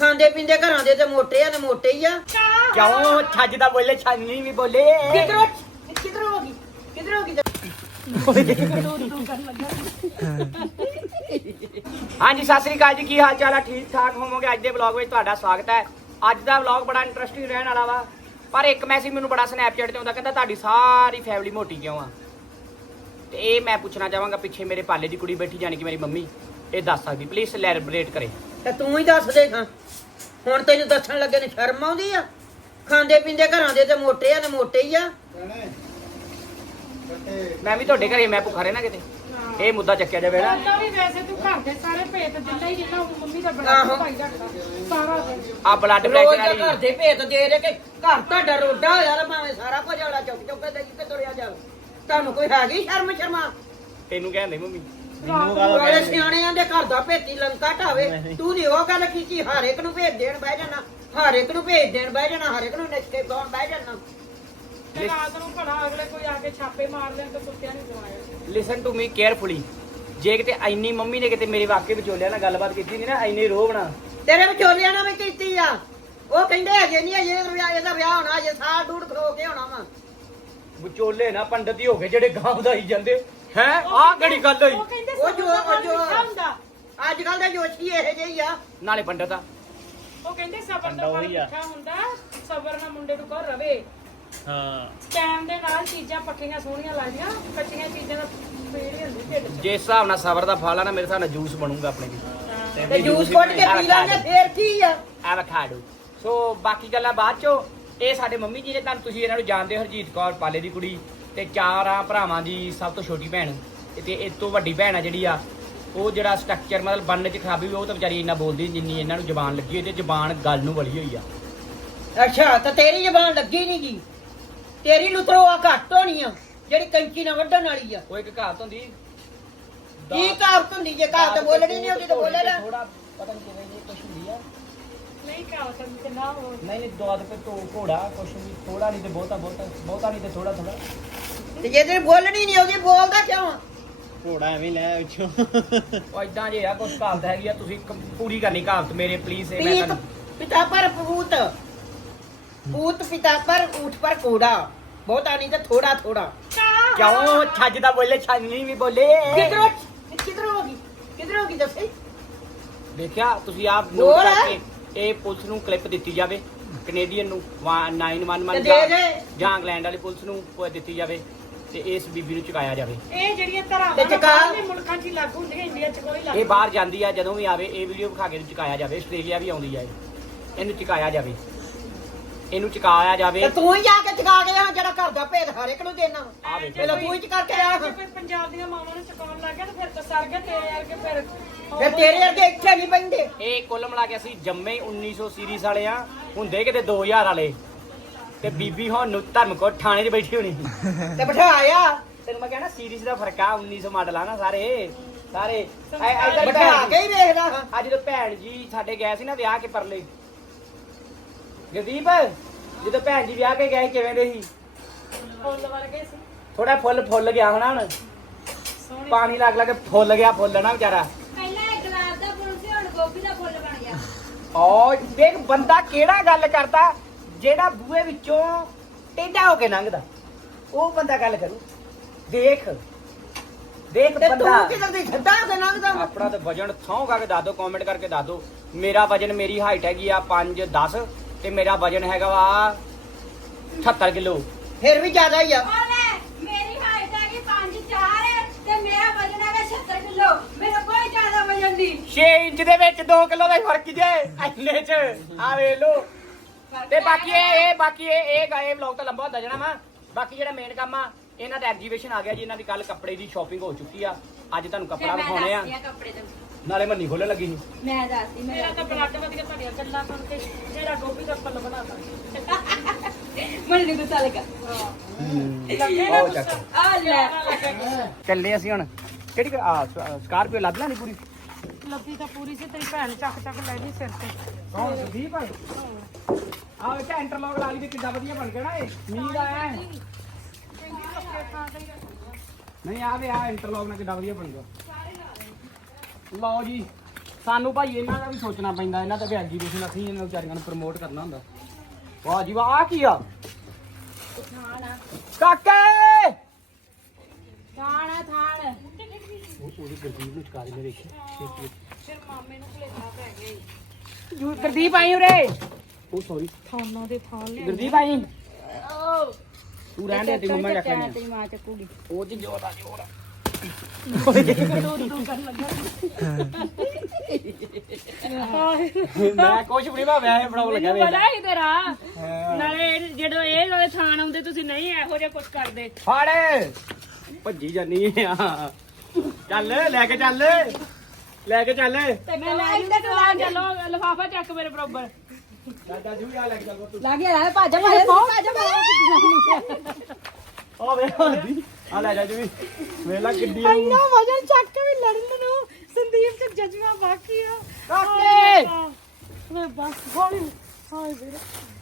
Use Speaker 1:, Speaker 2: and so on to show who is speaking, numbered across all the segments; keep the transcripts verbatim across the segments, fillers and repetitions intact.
Speaker 1: ਖਾਂਦੇ ਪੀਂਦੇ ਘਰਾਂ ਦੇ ਤੇ ਮੋਟੇ ਆ ਤੇ ਮੋਟੇ ਹੀ ਆ।
Speaker 2: ਕਿਉਂ ਛੱਜ ਦਾ ਬੋਲੇ ਛਾਨਣੀ ਵੀ ਬੋਲੇ
Speaker 1: ਕਿਧਰੋਂ ਕਿਧਰੋਂ ਹੋ ਗਈ ਕਿਧਰੋਂ ਹੋ ਗਈ?
Speaker 2: ਹਾਂਜੀ ਸਤਿ ਸ੍ਰੀ ਅਕਾਲ ਜੀ, ਕੀ ਹਾਲ ਚਾਲ ਹੈ? ਠੀਕ ਠਾਕ ਹੋਵੋਗੇ। ਅੱਜ ਦੇ ਵਲੌਗ ਵਿੱਚ ਤੁਹਾਡਾ ਸਵਾਗਤ ਹੈ। ਅੱਜ ਦਾ ਵਲੌਗ ਬੜਾ ਇੰਟਰਸਟਿੰਗ ਰਹਿਣ ਵਾਲਾ ਵਾ, ਪਰ ਇੱਕ ਮੈਸੇਜ ਮੈਨੂੰ ਬੜਾ ਸਨੈਪਚੈਟ ਤੇ ਆਉਂਦਾ, ਕਹਿੰਦਾ ਤੁਹਾਡੀ ਸਾਰੀ ਫੈਮਿਲੀ ਮੋਟੀ ਕਿਉਂ ਆ? ਤੇ ਇਹ ਮੈਂ ਪੁੱਛਣਾ ਚਾਹਾਂਗਾ, ਪਿੱਛੇ ਮੇਰੇ ਪਾਲੇ ਦੀ ਕੁੜੀ ਬੈਠੀ ਜਾਣੀ ਕਿ ਮੇਰੀ ਮੰਮੀ, ਇਹ ਦੱਸ ਸਕਦੀ? ਪਲੀਜ਼ ਸੈਲੀਬ੍ਰੇਟ ਕਰੇ।
Speaker 1: ਤੇ ਤੂੰ ਹੀ ਦੱਸ ਦੇ ਹਾਂ, ਹੁਣ ਤੈਨੂੰ ਦੱਸਣ ਲੱਗੇ ਨੇ ਸ਼ਰਮ ਆਉਂਦੀ ਆ? ਖਾਂਦੇ ਪੀਂਦੇ ਘਰਾਂ ਦੇ ਤੇ ਮੋਟੇ ਆ ਤੇ ਮੋਟੇ ਹੀ ਆ।
Speaker 2: ਮੈਂ ਵੀ ਤੁਹਾਡੇ ਘਰੇ ਮੈਂ ਭੁੱਖਾ ਰਹਿਣਾ ਕਿਤੇ, ਇਹ ਮੁੱਦਾ ਚੱਕਿਆ ਜਾਵੇ ਨਾ।
Speaker 3: ਤਾਂ ਵੀ ਵੈਸੇ ਤੂੰ ਘਰ ਦੇ ਸਾਰੇ ਭੇਤ ਦਿੰਦਾ ਹੀ ਜਿੰਨਾ ਮੰਮੀ ਦਾ ਬੜਾ ਭਾਈ ਰੱਖਦਾ ਸਾਰਾ ਦਿਨ।
Speaker 2: ਆ ਬਲੱਡ
Speaker 1: ਰੋਜ਼
Speaker 2: ਪ੍ਰੈਸ਼ਰ
Speaker 1: ਦਾ ਘਰ
Speaker 2: ਵਾਲੀ
Speaker 1: ਦੇ ਭੇਤ ਦੇ ਦੇ ਕੇ ਘਰ ਤੁਹਾਡਾ ਰੋਡਾ ਹੋਇਆ ਤੇ ਭਾਵੇਂ ਸਾਰਾ ਕੁਝ ਵਾਲਾ ਚੁੱਕ ਚੁੱਕ ਕੇ ਦੇਈ ਤੇ ਤੁਰਿਆ ਜਾਵੇ। ਤੁਹਾਨੂੰ ਕੋਈ ਹੈਗੀ ਸ਼ਰਮ ਸ਼ਰਮਾ?
Speaker 2: ਤੈਨੂੰ ਕਹਿੰਦੇ ਮੰਮੀ
Speaker 1: ਵਾਲੇ ਸਿਆਣਿਆਂ ਦੇ ਘਰ ਦਾ ਭੇਤੀ ਲੰਕਾ ਢਾਵੇ। ਤੂੰ ਨੀ ਉਹ ਗੱਲ ਕੀਤੀ, ਹਰ ਇੱਕ ਨੂੰ ਭੇਜ ਦੇਣ ਬਹਿ ਜਾਣਾ, ਹਰ ਇੱਕ ਨੂੰ ਭੇਜ ਦੇਣ ਬਹਿ ਜਾਣਾ, ਹਰ ਇੱਕ ਨੂੰ ਨਿਸ਼ਚੇ ਪਾਉਣ ਬਹਿ ਜਾਣਾ।
Speaker 3: ਤੇ ਰਾਤ ਨੂੰ ਭਲਾ ਅਗਲੇ ਕੋਈ ਆ ਕੇ ਛਾਪੇ ਮਾਰ ਲੈਣ ਤਾਂ ਕੁੱਤਿਆਂ ਨਹੀਂ ਦਵਾਇਆ।
Speaker 2: Listen to me carefully. ਜੇ ਕਿਤੇ ਇੰਨੀ ਮੰਮੀ ਨੇ ਕਿਤੇ ਮੇਰੇ ਵਾਕਿਆ ਵਿਚੋਲਿਆਂ ਨਾਲ ਗੱਲਬਾਤ ਕੀਤੀ ਹੁੰਦੀ ਨਾ, ਇੰਨੀ ਰੋਹ ਬਣਾ
Speaker 1: ਤੇਰੇ ਵਿਚੋਲਿਆਂ ਨਾਲ ਵੀ ਕੀਤੀ ਆ। ਉਹ ਕਹਿੰਦੇ ਅਜੇ ਨਹੀਂ, ਅਜੇ ਇਹਦਾ ਵਿਆਹ ਹੋਣਾ, ਅਜੇ ਸਾਲ ਡੂਢ ਖਲੋ ਕੇ ਹੋਣਾ ਵਾ।
Speaker 2: ਵਿਚੋਲੇ ਨਾ ਪੰਡਤ ਹੀ ਹੋ ਗਏ ਜਿਹੜੇ ਗਾਂ ਵਧਾਈ ਜਾਂਦੇ ਹੈ। ਆਹ ਕਿਹੜੀ ਗੱਲ ਹੋਈ?
Speaker 3: ਉਹ ਕਹਿੰਦੇ
Speaker 1: ਉਹ ਜੋ
Speaker 3: ਸਬਰ
Speaker 1: ਜੋ
Speaker 3: ਨਾਲ ਹੁੰਦਾ।
Speaker 1: ਅੱਜ ਕੱਲ ਦੇ ਜੋਸ਼ੀ ਇਹੋ ਜਿਹੇ ਹੀ ਆ।
Speaker 2: ਨਾਲੇ ਪੰਡਤ ਆ।
Speaker 3: ਉਹ ਕਹਿੰਦੇ ਸਬਰ ਦਾ ਫਲ ਮਿੱਠਾ ਹੁੰਦਾ, ਸਬਰ ਨਾਲ ਮੁੰਡੇ ਨੂੰ ਕਰ ਰਵੇ। ਹਾਂ ਟਾਈਮ ਦੇ ਨਾਲ ਚੀਜ਼ਾਂ ਪੱਕੀਆਂ ਸੋਹਣੀਆਂ ਲੱਗਦੀਆਂ, ਕੱਚੀਆਂ ਚੀਜ਼ਾਂ ਦਾ ਪੀੜ ਹੁੰਦੀ ਢਿੱਡ 'ਚ।
Speaker 2: ਜਿਸ ਹਿਸਾਬ ਨਾਲ ਸਬਰ ਦਾ ਫਲ ਆ ਨਾ, ਮੇਰੇ ਹਿਸਾਬ ਨਾਲ ਜੂਸ ਬਣੂਗਾ ਆਪਣੇ ਵੀ।
Speaker 1: ਤੇ ਜੂਸ ਕੱਢ ਕੇ ਪੀ ਲਾਂਗੇ ਫੇਰ ਕੀ ਆ?
Speaker 2: ਐਵੋਕਾਡੋ। ਸੋ ਬਾਕੀ ਗੱਲਾਂ ਬਾਅਦ ਚੋਂ। ਇਹ ਸਾਡੇ ਮੰਮੀ ਜੀ ਨੇ, ਤੁਹਾਨੂੰ ਤੁਸੀਂ ਇਹਨਾਂ ਨੂੰ ਜਾਣਦੇ ਹੋ, ਹਰਜੀਤ ਕੌਰ ਪਾਲੇ ਦੀ ਕੁੜੀ, ਤੇ ਚਾਰਾਂ ਭਰਾਵਾਂ ਦੀ ਸਭ ਤੋਂ ਛੋਟੀ ਭੈਣ, ਤੇ ਇਸ ਤੋਂ ਵੱਡੀ ਭੈਣ ਆ ਜਿਹੜੀ ਆ, ਉਹ ਜਿਹੜਾ ਸਟਰਕਚਰ ਮਤਲਬ ਬਣਨ 'ਚ ਖਰਾਬੀ, ਉਹ ਤਾਂ ਵਿਚਾਰੀ ਇੰਨਾ ਬੋਲਦੀ ਜਿੰਨੀ ਇਹਨਾਂ ਨੂੰ ਜ਼ਬਾਨ ਲੱਗੀ ਹੋਈ, ਤੇ ਜ਼ਬਾਨ ਗੱਲ ਨੂੰ ਵਲੀ ਹੋਈ ਆ।
Speaker 1: ਅੱਛਾ, ਤਾਂ ਤੇਰੀ ਜ਼ਬਾਨ ਲੱਗੀ ਨੀ ਗੀ, ਤੇਰੀ ਲੁਤਰੋ ਆ ਘੱਟ ਹੋਣੀ ਆ ਜਿਹੜੀ ਕੈਂਚੀ ਨਾਲ ਵੱਢਣ ਵਾਲੀ ਆ।
Speaker 2: ਉਹ ਇੱਕ ਕਹਾਵਤ ਹੁੰਦੀ,
Speaker 1: ਕੀ ਕਹਾਵਤ ਹੁੰਦੀ? ਜੇ ਕਹਾਵਤ ਬੋਲਣੀ ਨਹੀਂ ਹੁੰਦੀ ਤਾਂ ਬੋਲੇ ਨਾ।
Speaker 2: ਥੋੜਾ ਪਤਾ ਨਹੀਂ ਕਿਵੇਂ ਜੀ ਕੁਛ ਹੁੰਦੀ ਆ।
Speaker 3: ਨਹੀਂ ਕਹਾਵਤ ਤੇ ਨਾ ਹੋ।
Speaker 2: ਨਹੀਂ ਨਹੀਂ ਦੁਆਦ ਤੇ ਤੋ ਘੋੜਾ ਕੁਛ ਵੀ, ਥੋੜਾ ਨਹੀਂ ਤੇ ਬਹੁਤਾ, ਬਹੁਤਾ ਬਹੁਤਾ ਨਹੀਂ ਤੇ ਥੋੜਾ ਥੋੜਾ।
Speaker 1: ਤੇ ਜੇ ਤੇਰੀ ਬੋਲਣੀ ਨਹੀਂ ਆਉਂਦੀ, ਬੋਲਦਾ ਕਿਉਂ ਆ?
Speaker 4: ਘੋੜਾ ਐਵੇਂ ਲੈ ਵਿੱਚੋਂ।
Speaker 2: ਉਹ ਇਦਾਂ ਜੇ ਆ ਕੁਛ ਕਹਾਵਤ ਹੈਗੀ ਆ, ਤੁਸੀਂ ਕ- ਪੂਰੀ ਕਰਨੀ ਕਹਾਵਤ ਮੇਰੇ ਪਲੀਜ਼। ਇਹ ਮੈਂ
Speaker 1: ਪੀਤ
Speaker 2: ਤੁਹਾਨੂੰ
Speaker 1: ਪਿਤਾ ਪਰ ਪੂਤ, ਪੂਤ ਪਿਤਾ ਪਰ ਊਠ ਪਰ ਕੋੜਾ, ਬਹੁਤਾ ਨਹੀਂ ਤੇ ਥੋੜਾ ਥੋੜਾ।
Speaker 2: ਕਿਉਂ ਛੱਜ ਦਾ ਬੋਲੇ ਛਾਨਣੀ ਵੀ ਬੋਲੇ
Speaker 1: ਕਿਧਰੋਂ ਕਿਧਰੋਂ ਹੋ ਗਈ ਕਿਧਰੋਂ ਹੋ ਗਈ ਦੱਸੇ?
Speaker 2: ਦੇਖਿਆ ਤੁਸੀਂ ਆਪ
Speaker 1: ਹੋਰ
Speaker 2: ਨੋਟ
Speaker 1: ਹੈ?
Speaker 2: ਕਰਕੇ ਇਹ ਪੁਲਿਸ ਨੂੰ ਕਲਿੱਪ ਦਿੱਤੀ ਜਾਵੇ, ਕੈਨੇਡੀਅਨ ਨੂੰ ਨੌ ਇੱਕ ਇੱਕ
Speaker 1: ਤੇ ਦੇ ਦੇ।
Speaker 2: ਜਾਂ ਇੰਗਲੈਂਡ ਵਾਲੀ ਪੁਲਿਸ ਨੂੰ ਉਹ ਦਿੱਤੀ ਜਾਵੇ, ਤੇ ਇਸ ਬੀਬੀ ਨੂੰ ਚੁਕਾਇਆ ਜਾਵੇ।
Speaker 3: ਇਹ ਜਿਹੜੀਆਂ
Speaker 1: ਤੇ
Speaker 3: ਧਰਾਵਾਂ
Speaker 1: ਚੁਕਾ।
Speaker 3: ਬਾਹਰਲੇ ਮੁਲਕਾਂ 'ਚ ਹੀ ਲਾਗੂ ਹੁੰਦੀਆਂ, ਇੰਡੀਆ 'ਚ ਕੋਈ ਲਾਗੂ
Speaker 2: ਇਹ ਬਾਹਰ ਜਾਂਦੀ ਆ, ਜਦੋਂ ਵੀ ਆਵੇ ਇਹ ਵੀਡੀਓ ਵਿਖਾ ਕੇ ਇਹਨੂੰ ਚੁਕਾਇਆ ਜਾਵੇ। ਆਸਟ੍ਰੇਲੀਆ ਵੀ ਆਉਂਦੀ ਆ ਇਹ, ਇਹਨੂੰ ਚੁਕਾਇਆ ਜਾਵੇ, ਇਹਨੂੰ ਚੁਕਾਇਆ ਜਾਵੇ।
Speaker 1: ਤੇ ਤੂੰ ਹੀ ਜਾ ਕੇ ਚਕਾ ਗਿਆ ਜਿਹੜਾ ਘਰ ਦਾ ਭੇਦ ਹਰ ਇੱਕ ਨੂੰ ਦੇਣਾ।
Speaker 2: ਆ ਵੇਖੋ।
Speaker 1: ਪਹਿਲਾਂ ਤੂੰ ਹੀ ਚਕਾ ਕੇ ਆ।
Speaker 3: ਜੇ ਕੋਈ ਪੰਜਾਬ ਦੀਆਂ ਮਾਵਾਂ ਨੂੰ ਚੁਕਾਉਣ ਲੱਗ ਗਿਆ ਤਾਂ ਫਿਰ ਤਾਂ ਸਰ ਗਿਆ ਤੇਰੇ ਵਰਗੇ। ਫਿਰ
Speaker 1: ਫਿਰ ਤੇਰੇ ਵਰਗੇ ਇੱਥੇ ਨਹੀਂ ਪੈਂਦੇ।
Speaker 2: ਇਹ ਕੁੱਲ ਮਿਲਾ ਕੇ ਅਸੀਂ ਜੰਮੇ ਹੀ ਉੱਨੀ ਸੌ ਸੀਰੀਜ਼ ਵਾਲੇ ਆ, ਹੁੰਦੇ ਕਿਤੇ ਦੋ ਹਜ਼ਾਰ ਵਾਲੇ, ਤੇ ਬੀਬੀ ਹੁਣ ਨੂੰ ਧਰਮਕੋਟ ਥਾਣੇ 'ਚ ਬੈਠੀ ਹੋਣੀ।
Speaker 1: ਤੇ ਬਿਠਾਇਆ
Speaker 2: ਤੈਨੂੰ ਮੈਂ ਕਹਿਣਾ ਸੀਰੀਜ਼ ਦਾ ਫਰਕ ਆ, ਉੱਨੀ ਸੌ ਮਾਡਲ ਆ ਨਾ ਸਾਰੇ ਸਾਰੇ। ਐ- ਇੱਧਰ
Speaker 1: ਬਿਠਾ
Speaker 2: ਭੈਣ
Speaker 1: ਕੇ ਹੀ ਵੇਖਦਾ ਹਾਂ।
Speaker 2: ਅੱਜ ਜਦੋਂ ਭੈਣ ਜੀ ਸਾਡੇ ਗਏ ਸੀ ਨਾ ਵਿਆਹ ਕੇ ਪਰਲੇ, ਗੁਰਦੀਪ ਜਦੋਂ ਭੈਣ ਜੀ ਵਿਆਹ ਕੇ ਗਏ ਕਿਵੇਂ ਦੇ ਸੀ?
Speaker 3: ਫੁੱਲ ਵਰਗੇ ਸੀ
Speaker 2: ਥੋੜਾ ਫੁੱਲ ਫੁੱਲ ਗਿਆ ਹੋਣਾ, ਹੁਣ
Speaker 3: ਸੋਹਣੇ।
Speaker 2: ਪਾਣੀ ਲੱਗ ਲੱਗ ਫੁੱਲ ਗਿਆ, ਫੁੱਲ ਨਾ ਵਿਚਾਰਾ।
Speaker 5: ਪਹਿਲਾਂ ਇੱਕ ਗੁਲਾਬ ਦਾ ਫੁੱਲ ਸੀ, ਹੁਣ ਗੋਭੀ ਦਾ ਫੁੱਲ ਬਣ ਗਿਆ।
Speaker 2: ਔਰ ਦੇਖ ਬੰਦਾ ਕਿਹੜਾ ਗੱਲ ਕਰਦਾ, ਜਿਹੜਾ ਬੂਹੇ ਵਿੱਚੋਂ ਟੇਢਾ ਹੋ ਕੇ ਲੰਘਦਾ, ਉਹ ਬੰਦਾ ਗੱਲ ਕਰੂ। ਦੇਖ ਦੇਖ
Speaker 1: ਤੇ
Speaker 2: ਬੰਦਾ
Speaker 1: ਤੂੰ ਕਿਧਰ ਦੀ ਛੱਡਾ ਕੇ ਲੰਘਦਾ?
Speaker 2: ਆਪਣਾ ਤੇ ਵਜਨ ਥੋਂ ਕਰਕੇ ਦੱਸ ਦੋ, ਕਮੈਂਟ ਕਰਕੇ ਦੱਸ ਦੋ। ਮੇਰਾ ਵਜਨ, ਮੇਰੀ ਹਾਈਟ ਹੈਗੀ ਆ ਪੰਜ ਦਸ, ਤੇ ਮੇਰਾ ਵਜਨ ਹੈਗਾ ਵਾ ਅਠੱਤਰ ਕਿਲੋ।
Speaker 1: ਫਿਰ ਵੀ ਜ਼ਿਆਦਾ ਹੀ ਆ।
Speaker 5: ਉਹਨੇ ਮੇਰੀ ਹਾਈਟ ਹੈਗੀ ਪੰਜ ਚਾਰ ਤੇ ਮੇਰਾ ਵਜ਼ਨ ਹੈਗਾ ਛੱਤਰ ਕਿਲੋ। ਮੇਰਾ ਕੋਈ ਜ਼ਿਆਦਾ ਵਜ਼ਨ ਨਹੀਂ।
Speaker 2: ਛੇ ਇੰਚ ਦੇ ਵਿੱਚ ਦੋ ਕਿਲੋ ਦਾ ਹੀ ਫਰਕ ਜੇ ਇੰਨੇ ਚ। ਆ ਵੇਖ ਲੋ। ਤੇ ਬਾਕੀ ਇਹ ਇਹ ਬਾਕੀ ਇਹ ਇਹ ਗਾਏ ਵਲੌਗ ਤਾਂ ਲੰਬਾ ਹੁੰਦਾ ਜਾਣਾ ਵਾ। ਬਾਕੀ ਜਿਹੜਾ ਮੇਨ ਕੰਮ ਆ, ਇਹਨਾਂ ਦਾ ਐਗਜੀਬਿਸ਼ਨ ਆ ਗਿਆ ਜੀ, ਇਹਨਾਂ ਦੀ ਕੱਲ ਕੱਪੜੇ ਦੀ ਸ਼ਾਪਿੰਗ ਹੋ ਚੁੱਕੀ ਆ। ਅੱਜ ਤੁਹਾਨੂੰ ਕੱਪੜਾ ਵਿਖਾਉਣੇ ਆ,
Speaker 5: ਕੱਪੜੇ ਤੇ
Speaker 2: ਨਾਲੇ ਮੰਨੀ ਖੋਲਣ ਲੱਗੀ ਸੀ।
Speaker 5: ਮੈਂ ਦੱਸਦੀ
Speaker 3: ਮੇਰਾ ਤਾਂ ਬਲੱਡ ਵਧੀਆ ਤੁਹਾਡੀਆਂ ਗੱਲਾਂ ਸੁਣ ਕੇ ਜਿਹੜਾ ਗੋਭੀ ਦਾ ਫੁੱਲ ਬਣਾਤਾ।
Speaker 5: ਮੈਨੂੰ ਨਹੀਂ ਗੁੱਸਾ ਲੱਗਾ।
Speaker 3: ਲੱਗੇ ਨਾ
Speaker 2: ਉਹ
Speaker 3: ਗੁੱਸਾ।
Speaker 2: ਚੱਕ।
Speaker 5: ਆ ਲੈ
Speaker 2: ਚੱਲੇ ਅਸੀਂ ਹੁਣ ਕਿਹੜੀ ਆ ਸਕਾਰਪੀਓ ਲੱਭ ਲੈਣੀ ਪੂਰੀ।
Speaker 3: ਲੱਭੀ ਤਾਂ ਪੂਰੀ ਸੀ, ਤੇਰੀ ਭੈਣ ਚੱਕ ਚੱਕ ਲੈ ਗਈ ਸਿਰ ਤੇ।
Speaker 2: ਕੌਣ ਸੰਦੀਪ ਆ? ਆ ਵੇਖਿਆ ਇੰਟਰਲੌਕ ਲਾ ਲਈ ਤੇ ਕਿੱਦਾਂ ਵਧੀਆ ਬਣ ਗਿਆ ਨਾ। ਇਹ ਮੀਂਹ ਦਾ ਐ
Speaker 3: ਕਹਿੰਦੀ ਪੱਕੇ ਥਾਂ ਤੇ ਹੀ
Speaker 2: ਨਹੀਂ, ਆ ਵੇ ਆ ਇੰਟਰਲੌਕ ਨਾਲ ਕਿੱਦਾਂ ਵਧੀਆ ਬਣ ਗਿਆ। ਲਓ ਜੀ, ਸਾਨੂੰ ਭਾਈ ਇਹਨਾਂ ਦਾ ਵੀ ਸੋਚਣਾ ਪੈਂਦਾ, ਇਹਨਾਂ ਦਾ ਵੀ ਐਗਜੀਬਿਸ਼ਨ ਅਸੀਂ ਇਹਨਾਂ ਵਿਚਾਰੀਆਂ ਨੂੰ ਪ੍ਰਮੋਟ ਕਰਨਾ ਹੁੰਦਾ। ਵਾਹ ਜੀ ਵਾਹ, ਆ ਕੀ ਆ ਕਾਕੇ?
Speaker 3: ਥਾਣ ਹੈ ਥਾਣ।
Speaker 2: ਉਹਦੀ ਗਰਦੀਪ ਨੂੰ ਚਕਾ ਦੇ ਮੇਰੇ
Speaker 3: ਫਿਰ ਮਾਮੇ ਨੂੰ ਭੁਲੇਖਾ ਪੈ ਗਿਆ ਜੀ।
Speaker 2: ਜੂ ਗਰਦੀਪ ਆਈ ਉਰੇ। ਉਹ ਸੌਰੀ
Speaker 3: ਥਾਨਾਂ ਦੇ ਥਾਣ ਲਿਆ।
Speaker 2: ਗਰਦੀਪ ਆਈ। ਤੂੰ ਰਹਿਣ ਦੇ, ਤੇ ਮੰਮਾ ਚੱਕ ਲੈਣੀ
Speaker 3: ਤੇਰੀ ਮਾਂ ਚੱਕੂਗੀ।
Speaker 2: ਉਹ ਚ ਜੋਰ ਆ ਜੋਰ ਮੈਂ ਕੁਛ ਵੀ ਨਹੀਂ, ਵੈਸੇ ਬਣਾਉ ਲੱਗਾ ਵੇ।
Speaker 3: ਪਤਾ ਹੀ ਤੇਰਾ ਨਾਲੇ ਜਦੋਂ ਇਹ ਵਾਲੇ ਥਾਣ ਆਉਂਦੇ ਤੁਸੀਂ ਨਹੀਂ ਇਹੋ ਜਿਹਾ ਕੁਝ ਕਰਦੇ।
Speaker 2: ਫੜ ਭੱਜੀ ਜਾਨੀ ਆ। ਚੱਲ ਲੈ ਕੇ ਚੱਲ, ਲੈ ਕੇ ਚੱਲ।
Speaker 3: ਤੇ ਮੈਂ ਲੈ ਜੂ ਤੇ ਚਲੋ ਲਿਫਾਫਾ ਚੱਕ ਮੇਰੇ ਬਰਾਬਰ।
Speaker 2: ਦਾਦਾ ਜੀ ਆ ਲੈ ਕੇ ਚੱਲ ਤੂੰ।
Speaker 5: ਲੱਗ ਗਿਆ ਭੱਜ ਮਾਰੇ ਭੱਜ ਮਾਰੇ।
Speaker 2: ਆ ਵੇ ਹਲਦੀ ਆ ਲੈ ਜਾ ਜੀ। ਵੇਲਾ ਕਿੱਡੀ ਆ
Speaker 3: ਇੰਨਾ ਵਜਨ ਚੱਕ ਕੇ ਵੀ ਲੜਨ ਨੂੰ ਸੰਦੀਪ ਤੇ ਜਜ਼ਬਾ ਬਾਕੀ ਆ।
Speaker 2: ਕਾਕੇ
Speaker 3: ਵੇ ਬਸ ਹੌਲੀ ਹਾਏ ਵੀਰੇ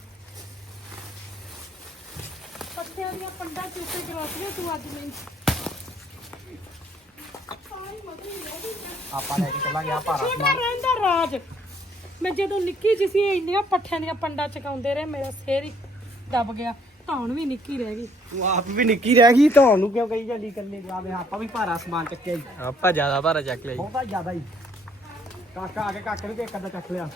Speaker 3: ਪੱਤਿਆਂ ਦੀਆਂ ਪੰਡਾ ਚੁੱਕੇ ਕਰਾਤੀਆਂ ਤੂੰ ਅੱਜ ਨਹੀਂ।
Speaker 2: ਆਪਾਂ ਲੈ ਕੇ ਚੱਲਾਂਗੇ ਆ ਭਾਰਾ
Speaker 3: ਛੋਟਾ ਰਹਿੰਦਾ ਰਾਜ। ਮੈਂ ਜਦੋਂ ਨਿੱਕੀ ਜਿਹੀ ਸੀ ਇੰਨੀਆਂ ਪੱਠਿਆਂ ਦੀਆਂ ਪੰਡਾ ਚਕਾਉਂਦੇ ਰਹੇ, ਮੇਰਾ ਸਿਰ ਹੀ ਦਬ ਗਿਆ। ਧੌਣ ਵੀ ਨਿੱਕੀ ਰਹਿ ਗਈ।
Speaker 2: ਤੂੰ ਆਪ ਵੀ ਨਿੱਕੀ ਰਹਿ ਗਈ, ਤੁਹਾਨੂੰ ਕਿਉਂ ਕਹੀ ਜਾਂਦੀ ਕੱਲੇ ਜਾਵੇ? ਆਪਾਂ ਵੀ ਭਾਰਾ ਸਮਾਨ ਚੱਕਿਆ ਜੀ,
Speaker 4: ਆਪਾਂ ਜ਼ਿਆਦਾ ਭਾਰਾ ਚੱਕ ਲਿਆ
Speaker 2: ਬਹੁਤਾ ਜ਼ਿਆਦਾ ਹੀ। ਕਾਕਾ ਆ ਕੇ ਕਾਕੇ ਨੂੰ ਇੱਕ ਅੱਧਾ ਚੱਕ ਲਿਆ।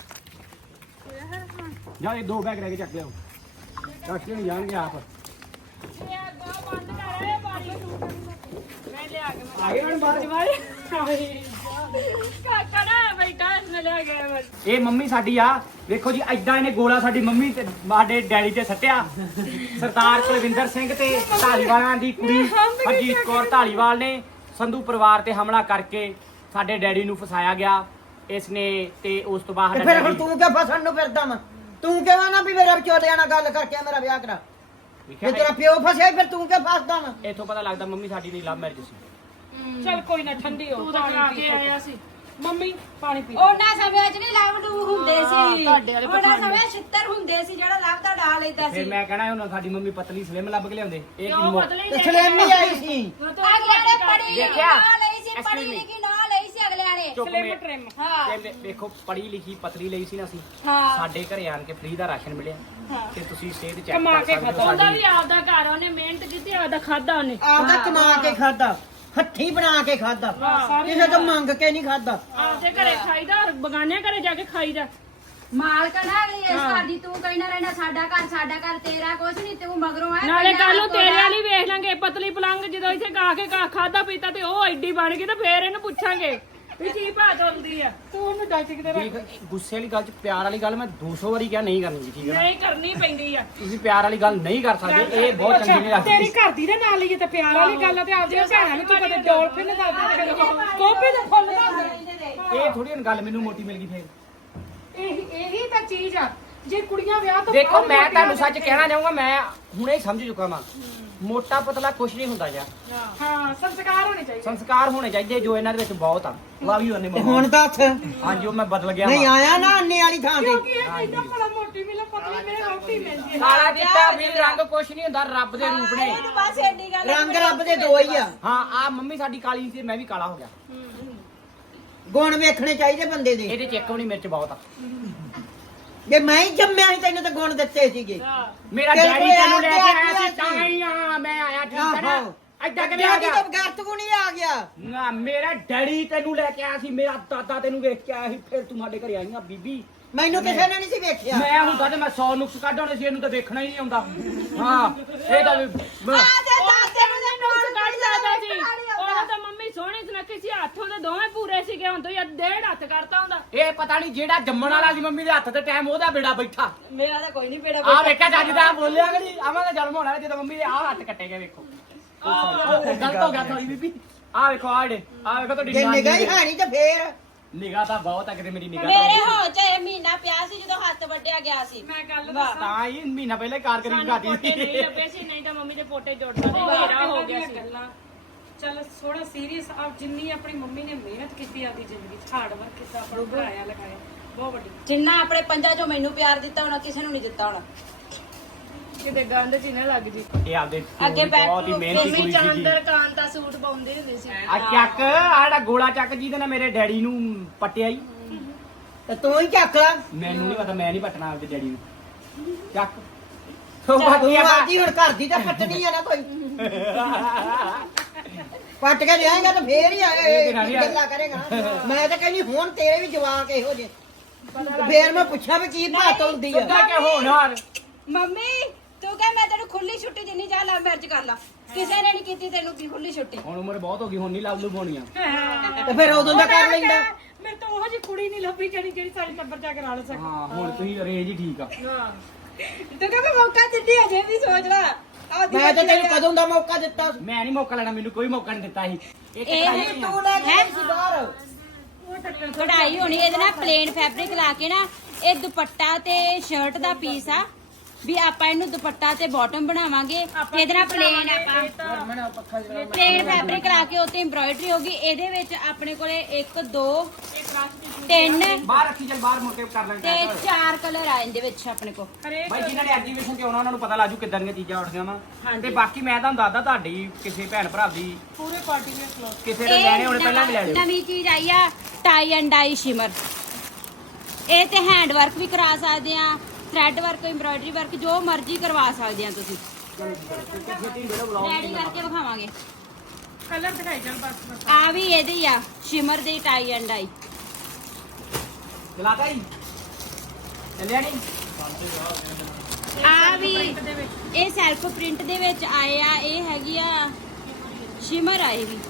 Speaker 2: ਜਾ ਇਹ ਦੋ ਬੈਗ ਲੈ ਕੇ ਚੱਕ ਲਿਆਓ, ਕਾਕੇ ਨਹੀਂ ਜਾਣਗੇ ਆਪ।
Speaker 3: ਇਹ ਅੱਗਾ ਬੰਦ ਕਰ ਇਹ ਬਾਰੀ ਮੈਂ ਲਿਆ ਕੇ ਮੈਂ
Speaker 2: ਆ ਗਏ ਹੁਣ ਬਾਹਰ
Speaker 3: ਮਾਰੇ ਕਾਕਾ ਨਾ ਬੈਠਾ ਇਸਨੇ ਲਿਆ ਗਿਆ ਬਸ।
Speaker 2: ਇਹ ਮੰਮੀ ਸਾਡੀ ਆ, ਵੇਖੋ ਜੀ ਐਦਾਂ ਇਹਨੇ ਗੋਲਾ ਸਾਡੀ ਮੰਮੀ ਤੇ ਸਾਡੇ ਡੈਡੀ ਤੇ ਸੱਟਿਆ। ਸਰਦਾਰ ਕੁਲਵਿੰਦਰ ਸਿੰਘ ਤੇ ਢਾਲੀਵਾਲਾਂ ਦੀ ਕੁੜੀ ਹਰਜੀਤ ਕੌਰ ਢਾਲੀਵਾਲ ਨੇ ਸੰਧੂ ਪਰਿਵਾਰ ਤੇ ਹਮਲਾ ਕਰਕੇ ਸਾਡੇ ਡੈਡੀ ਨੂੰ ਫਸਾਇਆ ਗਿਆ ਇਸਨੇ। ਤੇ ਉਸ ਤੋਂ ਬਾਅਦ
Speaker 1: ਤੇ ਫਿਰ ਹੁਣ ਤੂੰ ਕਿਉਂ ਫਸਣ ਨੂੰ ਫਿਰਦਾ ਵਾ? ਤੂੰ ਕਿਵੇਂ ਨਾ ਵੀ ਮੇਰੇ ਵਿਚੋਲਿਆਂ ਨਾਲ ਗੱਲ ਕਰਕੇ ਮੇਰਾ ਵਿਆਹ ਕਰਾ। ਜੇ ਤੇਰਾ ਪਿਓ ਫਸਿਆ ਫਿਰ ਤੂੰ ਕਿਉਂ ਫਸਦਾ ਵਾ?
Speaker 2: ਇੱਥੋਂ ਪਤਾ ਲੱਗਦਾ ਮੰਮੀ ਸਾਡੀ ਦੀ ਲਵ ਮੈਰਿਜ ਸੀ।
Speaker 3: ਚੱਲ ਕੋਈ ਨਾ ਠੰਡੀ ਹੋ, ਤੂੰ ਤਾਂ ਕਰਾ ਕੇ ਆਇਆ ਸੀ। ਮੰਮੀ ਪਾਣੀ ਪੀ।
Speaker 5: ਉਹਨਾਂ ਸਮਿਆਂ 'ਚ ਨਹੀਂ ਲਵ ਡੂ ਹੁੰਦੇ ਸੀ।
Speaker 3: ਤੁਹਾਡੇ ਵਾਲੇ
Speaker 5: ਉਹਨਾਂ ਸਮਿਆਂ ਛਿੱਤਰ ਹੁੰਦੇ ਸੀ ਜਿਹੜਾ ਲਵ ਦਾ ਡਾ ਲੈਂਦਾ
Speaker 2: ਫਿਰ
Speaker 5: ਸੀ।
Speaker 2: ਮੈਂ ਕਹਿਣਾ ਉਹਨਾਂ ਸਾਡੀ ਮੰਮੀ ਪਤਲੀ ਸਲਿਮ ਲੱਭ ਕੇ ਲਿਆਉਂਦੇ। ਇਹ ਕੀ
Speaker 3: ਕਿਉਂ
Speaker 2: ਮੋ-
Speaker 3: ਬਦਲੀ
Speaker 1: ਤੇ ਸਲੇਮੀ ਆਈ ਸੀ।
Speaker 5: ਅਗਲਿਆਂ ਨੇ ਪੜ੍ਹੀ
Speaker 2: ਦੇਖਿਆ?
Speaker 5: ਨਾ ਲਈ ਸੀ,
Speaker 2: Excuse
Speaker 5: ਪੜ੍ਹੀ
Speaker 2: me.
Speaker 5: ਲਿਖੀ ਨਾ ਲਈ ਸੀ ਅਗਲਿਆਂ ਨੇ।
Speaker 2: ਚੁੱਪ
Speaker 3: ਸਲਿਮ
Speaker 2: ਮੇ
Speaker 3: ਟ੍ਰਿਮ।
Speaker 5: ਹਾਂ
Speaker 2: ਤੇ ਵੇ- ਵੇਖੋ ਪੜ੍ਹੀ ਲਿਖੀ ਪਤਲੀ ਲਈ ਸੀ ਨਾ ਅਸੀਂ।
Speaker 5: ਹਾਂ
Speaker 2: ਸਾਡੇ ਘਰੇ ਆਣ ਕੇ ਫ੍ਰੀ ਦਾ ਰਾਸ਼ਨ ਮਿਲਿਆ ਤੇ ਤੁਸੀਂ ਸਿਹਤ ਚੈੱਕ
Speaker 3: ਕਮਾ
Speaker 2: ਕਰ
Speaker 3: ਕੇ
Speaker 2: ਸਕਦੇ ਹੋ
Speaker 3: ਖਤਮ। ਉਹਦਾ
Speaker 2: ਸਾਡੀ।
Speaker 3: ਵੀ ਆਪਦਾ ਘਰ, ਉਹਨੇ ਮਿਹਨਤ ਕੀਤੀ, ਆਪਦਾ ਖਾਦਾ ਉਹਨੇ।
Speaker 1: ਆਪਦਾ ਕਮਾ ਕੇ ਖਾਦਾ, ਹੱਥੀਂ ਬਣਾ ਕੇ ਖਾਦਾ, ਕਿਸੇ ਤੋਂ ਮੰਗ ਕੇ ਨਹੀਂ ਖਾਦਾ।
Speaker 3: ਆਪਦੇ ਘਰੇ ਖਾਈਦਾ, ਬਗਾਨਿਆਂ ਘਰੇ ਜਾ ਕੇ ਖਾਈਦਾ।
Speaker 5: ਮਾਲਕ ਨਾ ਅਗਲੀ ਇਸ ਘਰ ਦੀ। ਤੂੰ ਕਹਿਣਾ ਰਹਿਣਾ ਸਾਡਾ ਘਰ ਸਾਡਾ ਘਰ, ਤੇਰਾ ਕੁਛ ਨਹੀਂ, ਤੂੰ ਮਗਰੋਂ ਆ।
Speaker 3: ਨਾਲੇ ਕੱਲ ਨੂੰ ਤੇਰੇ ਵਾਲੀ ਵੇਖ ਲਾਂਗੇ ਪਤਲੀ ਪਲੰਗ, ਜਦੋਂ ਇੱਥੇ ਗਾ ਕੇ ਖਾਦਾ ਪੀਤਾ ਤੇ ਉਹ ਐਡੀ ਬਣ ਗਈ ਤੇ ਫੇਰ ਇਹਨੂੰ ਪੁੱਛਾਂਗੇ ਵੀ ਕੀ ਭਾਅ ਹੁੰਦੀ ਆ। ਤੂੰ ਉਹਨੂੰ ਡਾਈਟ ਕਿਤੇ ਰੱਖ।
Speaker 2: ਦੇਖ ਗੁੱਸੇ ਵਾਲੀ ਗੱਲ ਚ ਪਿਆਰ ਵਾਲੀ ਗੱਲ ਮੈਂ ਦੋ ਸੌ ਵਾਰੀ ਕਿਹਾ ਨਹੀਂ ਕਰਨੀ ਜੀ, ਠੀਕ ਹੈ ਨਾ?
Speaker 3: ਨਹੀਂ ਕਰਨੀ ਪੈਂਦੀ ਆ।
Speaker 2: ਤੁਸੀਂ ਪਿਆਰ ਵਾਲੀ ਗੱਲ ਨਹੀਂ ਕਰ ਸਕਦੇ, ਇਹ ਬਹੁਤ ਚੰਗੀ ਨਹੀਂ ਲੱਗਦੀ।
Speaker 3: ਤੇਰੀ ਘਰ ਦੀ ਦੇ ਨਾਲ ਹੀ ਤੇ ਪਿਆਰ ਵਾਲੀ ਗੱਲ ਆ ਤੇ ਆਪਦੀਆਂ ਭੈਣਾਂ ਨੂੰ ਤੂੰ ਕਦੇ ਡੋਲਫਿਨ ਦੱਸਦੇ ਕੋਪੀ ਦੇ ਫੁੱਲ ਦੱਸਦੇ।
Speaker 2: ਇਹ ਥੋੜੀ ਹੁਣ ਗੱਲ ਮੈਨੂੰ ਮੋਟੀ ਮਿਲ ਗਈ ਫੇਰ।
Speaker 3: ਇਹੀ ਇਹੀ ਤਾਂ ਚੀਜ਼ ਆ। ਜੇ ਕੁੜੀਆਂ ਵਿਆਹ ਤੋਂ
Speaker 2: ਦੇਖੋ
Speaker 3: ਬਾਅਦ
Speaker 2: ਮੈਂ
Speaker 3: ਮੋਟੀਆਂ
Speaker 2: ਤੁਹਾਨੂੰ ਸੱਚ ਕਹਿਣਾ ਚਾਹੂੰਗਾ, ਮੈਂ ਹੁਣੇ ਹੀ ਸਮਝ ਚੁੱਕਾ ਵਾਂ ਮੋਟਾ ਪਤਲਾ ਕੁਛ ਨਹੀਂ ਹੁੰਦਾ ਯਾਰ।
Speaker 3: ਹਾਂ ਸੰਸਕਾਰ ਹੋਣੇ ਚਾਹੀਦੇ।
Speaker 2: ਸੰਸਕਾਰ ਹੋਣੇ ਚਾਹੀਦੇ ਜੋ ਇਹਨਾਂ ਦੇ ਵਿੱਚ ਬਹੁਤ ਆ। ਲਵ ਯੂ ਅੰਨੇ
Speaker 1: ਤੇ ਹੁਣ ਦੱਸ,
Speaker 2: ਹਾਂਜੀ ਉਹ ਮੈਂ ਬਦਲ ਗਿਆ
Speaker 1: ਨਹੀਂ
Speaker 2: ਵਾਂ।
Speaker 1: ਆਇਆ ਨਾ ਅੰਨੇ ਵਾਲੀ ਥਾਂ ਤੇ।
Speaker 3: ਕਿਉਂਕਿ ਇਹ ਕਹਿੰਦਾ ਭਲਾ ਮੋਟੀ ਮਿਲੇ ਪਤਲੀ ਮਿਲੇ ਰੋਟੀ ਮਿਲਦੀ ਹੈ।
Speaker 2: ਕਾਲਾ ਚਿੱਟਾ ਵੀ ਰੰਗ ਕੁਛ ਨਹੀਂ ਹੁੰਦਾ, ਰੱਬ ਦੇ ਰੂਪ ਨੇ।
Speaker 5: ਇਹਨੂੰ ਬਸ ਐਡੀ ਗੱਲ
Speaker 1: ਰੰਗ ਰੱਬ ਦੇ ਦੋ ਹੀ ਆ।
Speaker 2: ਹਾਂ ਆ ਮੰਮੀ ਸਾਡੀ ਕਾਲੀ ਸੀ, ਮੈਂ ਵੀ ਕਾਲਾ ਹੋ ਗਿਆ।
Speaker 1: ਗੁਣ ਵੇਖਣੇ ਚਾਹੀਦੇ ਬੰਦੇ ਦੇ।
Speaker 2: ਇਹਦੇ ਚ ਇੱਕ ਵੀ ਨਹੀਂ, ਮਿਰਚ ਬਹੁਤ ਆ।
Speaker 1: ਜੇ ਮੈਂ ਹੀ ਜੰਮਿਆ ਸੀ ਤੈਨੂੰ ਤਾਂ ਗੁਣ ਦਿੱਤੇ ਸੀਗੇ।
Speaker 2: ਮੇਰਾ
Speaker 1: ਤੇਰੇ
Speaker 2: ਡੈਡੀ
Speaker 1: ਕੋਲ
Speaker 2: ਤੈਨੂੰ ਲੈ ਕੇ
Speaker 1: ਆ
Speaker 2: ਆਇਆ
Speaker 1: ਗਿਆ
Speaker 2: ਸੀ ਤਾਂ ਹੀ ਆ ਮੈਂ ਆਇਆ, ਠੀਕ ਹੈ ਨਾ?
Speaker 1: ਆਹੋ।
Speaker 2: ਐਦਾਂ ਕਿਵੇਂ ਆ
Speaker 1: ਡੈਡੀ
Speaker 2: ਗਿਆ?
Speaker 1: ਤਾਂ ਬਗੈਰ ਤੂੰ ਨਹੀਂ ਆ ਗਿਆ।
Speaker 2: ਨਾ ਮੇਰਾ ਡੈਡੀ ਤੈਨੂੰ ਲੈ ਕੇ ਆਇਆ ਸੀ, ਮੇਰਾ ਦਾਦਾ ਤੈਨੂੰ ਵੇਖ ਕੇ ਆਇਆ ਸੀ, ਫਿਰ ਤੂੰ ਸਾਡੇ ਘਰੇ ਆਈਆਂ ਬੀਬੀ।
Speaker 1: ਮੈਨੂੰ ਕਿਸੇ ਨੇ ਨਹੀਂ ਸੀ ਵੇਖਿਆ।
Speaker 2: ਮੈਂ ਹੁੰਦਾ ਤੇ ਮੈਂ ਸੌ ਨੁਕਸ ਕੱਢ ਹੋਣੇ ਸੀ, ਇਹਨੂੰ ਤਾਂ ਵੇਖਣਾ ਹੀ ਨਹੀਂ ਆਉਂਦਾ। ਹਾਂ ਇਹ ਤਾਂ ਵੀ- ਬ-
Speaker 5: ਦਾਦੇ ਨੂੰ ਦੇ
Speaker 3: ਨੁਕਸ ਕੱਢ ਸਕਦਾ ਸੀ। ਉਹ ਤਾਂ ਮੰਮੀ ਸੋਹਣੀ ਸੁਨੱਖੀ ਸੀ, ਹੱਥੋਂ ਦੇ ਦੋਵੇਂ ਪੂਰੇ ਸੀਗੇ, ਹੁਣ ਤੋਂ ਯਾਰ ਡੇਢ ਹੱਥ ਕਰਤਾ ਹੁੰਦਾ।
Speaker 2: ਇਹ ਪਤਾ ਨਹੀਂ ਜਿਹੜਾ ਜੰਮਣ ਵਾਲਾ ਸੀ ਮੰਮੀ ਦੇ ਹੱਥ ਤੇ ਟਾਈਮ ਉਹਦਾ ਬੇੜਾ ਬੈਠਾ।
Speaker 5: ਮੇਰਾ ਤਾਂ ਕੋਈ ਨਹੀਂ ਬੇੜਾ
Speaker 2: ਆ ਵੇਖਿਆ ਜੱਜ ਦਾ ਬੋਲਿਆ ਕਿ ਨਹੀਂ? ਆਵਾਂ ਦਾ ਜਨਮ ਹੋਣਾ ਜਦੋਂ ਮੰਮੀ ਦੇ ਆਹ ਹੱਥ ਕੱਟੇ ਗਏ, ਵੇਖੋ ਉਹ ਗਲਤ ਹੋ ਗਿਆ ਤੁਹਾਡੀ ਬੀਬੀ। ਆ ਵੇਖੋ ਆ ਡੇ ਆ ਵੇਖੋ ਤੁਹਾਡੀ
Speaker 1: ਜੇ ਨਿਗਾਹ ਹੀ ਹੈ ਨਹੀਂ ਤੇ ਫੇਰ
Speaker 2: ਨਿਗਾਹ ਤਾਂ ਬਹੁਤ ਆ, ਕਿਤੇ ਮੇਰੀ ਨਿਗਾਹ
Speaker 5: ਮੇਰੇ ਹੋ ਚ ਇਹ ਮਹੀਨਾ ਪਿਆ ਸੀ ਜਦੋਂ ਹੱਥ ਵੱਢਿਆ ਗਿਆ ਸੀ।
Speaker 3: ਮੈਂ ਗੱਲ
Speaker 5: ਵਾਹ।
Speaker 2: ਤਾਂ ਹੀ ਮਹੀਨਾ ਪਹਿਲਾਂ ਹੀ ਕਾਰ ਕਰੀ
Speaker 3: ਸਾਨੂੰ
Speaker 2: ਘਾਟੀ
Speaker 3: ਪੋਟੇ ਨਹੀਂ ਲੱਭੇ ਸੀ, ਨਹੀਂ ਤਾਂ ਮੰਮੀ ਦੇ ਪੋਟੇ ਜੁੜ ਸਕਦੇ, ਹੀਰਾ ਹੋ ਗਿਆ ਸੀ।
Speaker 6: ਚੱਲ ਥੋੜਾ ਸੀਰੀਅਸ ਆਪ ਜਿੰਨੀ ਆਪਣੀ ਮੰਮੀ ਨੇ ਮਿਹਨਤ ਕੀਤੀ ਆਪਦੀ ਜ਼ਿੰਦਗੀ ਚ ਹਾਰਡ ਵਰਕ ਕੀਤਾ, ਆਪਣਾ ਪੜਾਇਆ ਲਿਖਾਇਆ ਬਹੁਤ ਵੱਡੀ।
Speaker 5: ਜਿੰਨਾ ਆਪਣੇ ਪੰਜਾਂ ਚੋਂ ਮੈਨੂੰ ਪਿਆਰ ਦਿੱਤਾ ਹੋਣਾ ਕਿਸੇ ਨੂੰ ਨਹੀਂ ਦਿੱਤਾ ਹੋਣਾ।
Speaker 6: ਕਿਤੇ ਗੰਦ ਚ ਨਾ ਲੱਗ ਜੀ
Speaker 2: ਇਹ ਆਪਦੇ
Speaker 5: ਅੱਗੇ
Speaker 2: ਬਹੁਤ ਹੀ ਮਿਹਨਤੀ
Speaker 6: ਮੰਮੀ
Speaker 2: ਕੁੜੀ ਸੀਗੀ
Speaker 6: ਚਾਂਦਰ ਕਾਂਤਾ ਸੂਟ ਪਾਉਂਦੇ ਹੁੰਦੇ ਸੀ
Speaker 2: ਆ ਚੱਕ ਆੜਾ ਗੋਲਾ ਚੱਕ ਜਿਹਦੇ ਨਾਲ ਮੇਰੇ ਡੈਡੀ ਨੂੰ ਪੱਟਿਆ ਹੀ
Speaker 1: ਤੇ ਤੂੰ ਹੀ ਚੱਕ ਲਾ
Speaker 2: ਮੈਨੂੰ ਨਹੀਂ ਪਤਾ ਮੈਂ ਨਹੀਂ ਪੱਟਣਾ ਆਪਦੇ ਡੈਡੀ ਨੂੰ ਚੱਕ ਸੋ
Speaker 1: ਤੂੰ
Speaker 2: ਬਾਕੀ ਆਪਾਂ
Speaker 1: ਆਦੀ ਹੁਣ ਘਰ ਦੀ ਤਾਂ ਪੱਟਣੀ ਆ ਨਾ ਕੋਈ ਪੱਟ ਕੇ ਲਿਆਏਗਾ ਤਾਂ ਫੇਰ ਹੀ ਆਏ ਗੱਲਾਂ ਕਰੇਗਾ ਮੈਂ ਤਾਂ ਕਹਿੰਦੀ ਹੁਣ ਤੇਰੇ ਵੀ ਜਵਾਕ ਇਹੋ ਜਿਹੇ ਫੇਰ ਮੈਂ ਪੁੱਛਾਂ ਵੀ ਕੀ ਬਾਤ ਹੁੰਦੀ ਆ
Speaker 2: ਸਿੱਧਾ ਕਿ ਹੋਣਹਾਰ
Speaker 5: ਮੰਮੀ ਤੂੰ ਕਹਿ ਮੈਂ ਤੈਨੂੰ ਖੁੱਲੀ ਛੁੱਟੀ ਦਿੰਨੀ ਜਾ ਲਾ ਮੈਰਿਜ ਕਰ ਲਾ ਕਿਸੇ ਨੇ ਨਹੀਂ ਕੀਤੀ ਤੈਨੂੰ ਕੀ ਖੁੱਲੀ ਛੁੱਟੀ
Speaker 2: ਹੁਣ ਉਮਰ ਬਹੁਤ ਹੋ ਗਈ ਹੁਣ ਨਹੀਂ ਲੱਭ ਲੂ ਹੋਣੀਆਂ
Speaker 1: ਤੇ ਫਿਰ ਉਦੋਂ ਦਾ ਕਰ ਲੈਂਦਾ
Speaker 6: ਮੈਂ ਤਾਂ ਉਹ ਜੀ ਕੁੜੀ ਨਹੀਂ ਲੱਭੀ ਜਿਹੜੀ ਜਿਹੜੀ ਸਾਡੀ ਟੱਬਰ ਜਾ ਕੇ ਰਲ ਸਕੇ
Speaker 2: ਹਾਂ ਹੁਣ ਤੁਸੀਂ ਰੇਂਜ ਹੀ ਠੀਕ ਆ
Speaker 6: ਹਾਂ
Speaker 5: ਤੂੰ ਕਹਿ ਮੈਂ ਮੌਕਾ ਦਿੱਤੀ ਅਜੇ ਵੀ ਸੋਚ ਲੈ
Speaker 1: ਮੈਂ ਤਾਂ ਤੈਨੂੰ ਕਦੋਂ ਦਾ ਮੌਕਾ ਦਿੱਤਾ
Speaker 2: ਮੈਂ ਨਹੀਂ ਮੌਕਾ ਲੈਣਾ ਮੈਨੂੰ ਕੋਈ ਮੌਕਾ ਨਹੀਂ ਦਿੱਤਾ ਸੀ ਇੱਕ
Speaker 5: ਇਹ
Speaker 2: ਕੜਾਈ ਹੋਈ ਆ।
Speaker 1: ਤੂੰ ਲੈ ਕੇ ਆਈ ਸੀ ਬਾਹਰ
Speaker 5: ਕਢਾਈ ਹੋਣੀ ਇਹਦੇ ਨਾਲ ਪਲੇਨ ਫੈਬਰਿਕ ਲਾ ਕੇ ਨਾ ਇਹ ਦੁਪੱਟਾ ਤੇ ਸ਼ਰਟ ਦਾ ਪੀਸ ਆ ਵੀ ਆਪਾਂ ਇਹਨੂੰ ਦੁਪੱਟਾ ਤੇ ਬਾਟਮ ਬਣਾਵਾਂਗੇ ਤੇ ਇਹਦੇ ਨਾਲ ਪਲੇਨ ਆਪਾਂ ਪਲੇਨ ਫੈਬਰਿਕ ਲਾ ਕੇ ਉੱਤੇ ਐਮਬ੍ਰੋਇਡਰੀ ਹੋਗੀ ਇਹਦੇ ਵਿੱਚ ਆਪਣੇ ਕੋਲੇ ਇੱਕ ਦੋ ਤਿੰਨ
Speaker 2: ਬਾਹਰ ਰੱਖੀ ਚੱਲ ਬਾਹਰ ਮੁੜ ਕੇ ਕਰ
Speaker 5: ਤੇ
Speaker 2: ਲੈਂਦੇ
Speaker 5: ਚਾਰ ਕਲਰ ਆ ਇਹਦੇ ਵਿੱਚ ਆਪਣੇ ਕੋਲ
Speaker 2: ਬਾਈ ਜਿਨ੍ਹਾਂ ਨੇ ਐਗਜੀਬਿਸ਼ਨ ਤੇ ਆਉਣਾ ਉਹਨਾਂ ਨੂੰ ਪਤਾ ਲਾਜੂ ਕਿੱਦਾਂ ਦੀਆਂ ਚੀਜ਼ਾਂ ਉੱਠੀਆਂ ਵਾ ਤੇ ਬਾਕੀ ਮੈਂ ਤੁਹਾਨੂੰ ਦੱਸਦਾ ਤੁਹਾਡੀ ਕਿਸੇ ਭੈਣ ਭਰਾ ਦੀ
Speaker 6: ਪੂਰੇ ਪਾਰਟੀ ਵੇਅਰ ਕਲੋਥ
Speaker 2: ਕਿਸੇ ਨੇ ਲੈਣੇ ਹੋਣੇ ਪਹਿਲਾਂ ਵੀ ਲੈ ਲਿਓ
Speaker 5: ਨਵੀਂ ਚੀਜ਼ ਆਈ ਆ ਟਾਈ ਐਂਡ ਡਾਈ ਸ਼ਿਮਰ ਇਹ ਤੇ ਹੈਂਡ ਵਰਕ ਵੀ ਕਰਾ ਸਕਦੇ ਆ ਥ੍ਰੈਡ ਵਰਕ ਐਮਬ੍ਰੋਇਡਰੀ ਵਰਕ ਜੋ ਮਰਜ਼ੀ ਕਰਵਾ ਸਕਦੇ ਆ ਤੁਸੀਂ ਰੈਡੀ ਕਰਕੇ ਵਿਖਾਵਾਂਗੇ
Speaker 6: ਕਲਰ ਦਿਖਾਈ ਜਾਣ ਬਸ ਬਸ
Speaker 5: ਆ ਵੀ ਇਹਦੇ ਹੀ ਆ shimmer the tie and dye
Speaker 2: ਚਲਾਤਾ ਹੀ ਚੱਲਿਆ ਨਹੀਂ
Speaker 5: ਆ ਵੀ ਇਹ ਸੈਲਫ ਪ੍ਰਿੰਟ ਦੇ ਵਿੱਚ ਆਏ ਆ ਇਹ ਹੈਗੀ ਆ ਸ਼ਿਮਰ ਆ ਇਹ ਵੀ